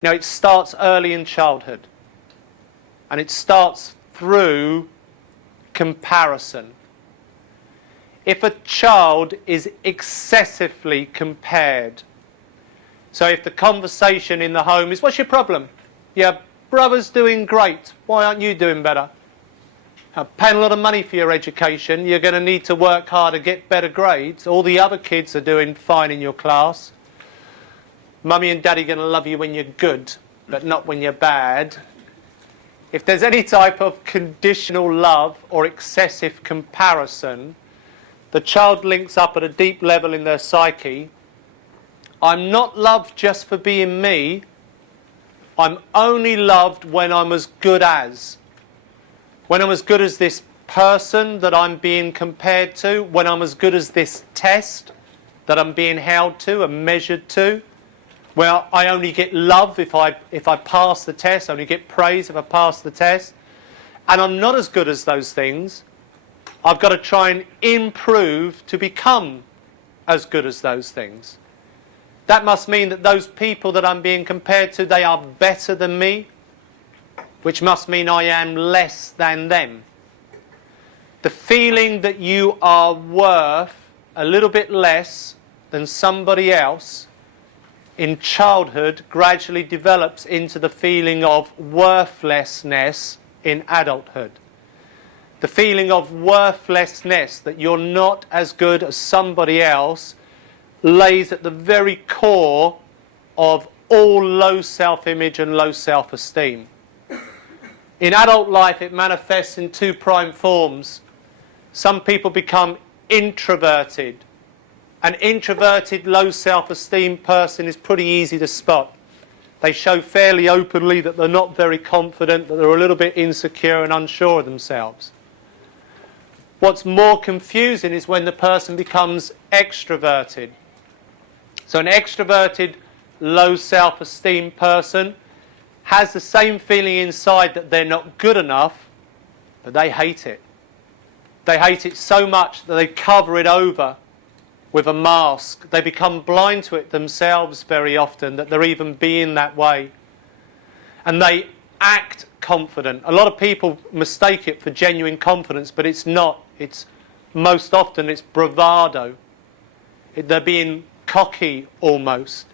Now, it starts early in childhood, and it starts through comparison. If a child is excessively compared, so if the conversation in the home is, what's your problem? Your brother's doing great, why aren't you doing better? I'm paying a lot of money for your education, you're going to need to work harder, get better grades, all the other kids are doing fine in your class. Mummy and Daddy are going to love you when you're good, but not when you're bad. If there's any type of conditional love or excessive comparison, the child links up at a deep level in their psyche. I'm not loved just for being me. I'm only loved when I'm as good as. When I'm as good as this person that I'm being compared to. When I'm as good as this test that I'm being held to and measured to. Well, I only get love if I pass the test. I only get praise if I pass the test. And I'm not as good as those things. I've got to try and improve to become as good as those things. That must mean that those people that I'm being compared to, they are better than me, which must mean I am less than them. The feeling that you are worth a little bit less than somebody else in childhood gradually develops into the feeling of worthlessness in adulthood. The feeling of worthlessness, that you're not as good as somebody else, lays at the very core of all low self-image and low self-esteem. In adult life, it manifests in two prime forms. Some people become introverted. An introverted, low self-esteem person is pretty easy to spot. They show fairly openly that they're not very confident, that they're a little bit insecure and unsure of themselves. What's more confusing is when the person becomes extroverted. So an extroverted, low self-esteem person has the same feeling inside that they're not good enough, but they hate it. They hate it so much that they cover it over with a mask. They become blind to it themselves very often, that they're even being that way. And they act confident. A lot of people mistake it for genuine confidence, but it's not. It's most often it's bravado. They're being cocky almost.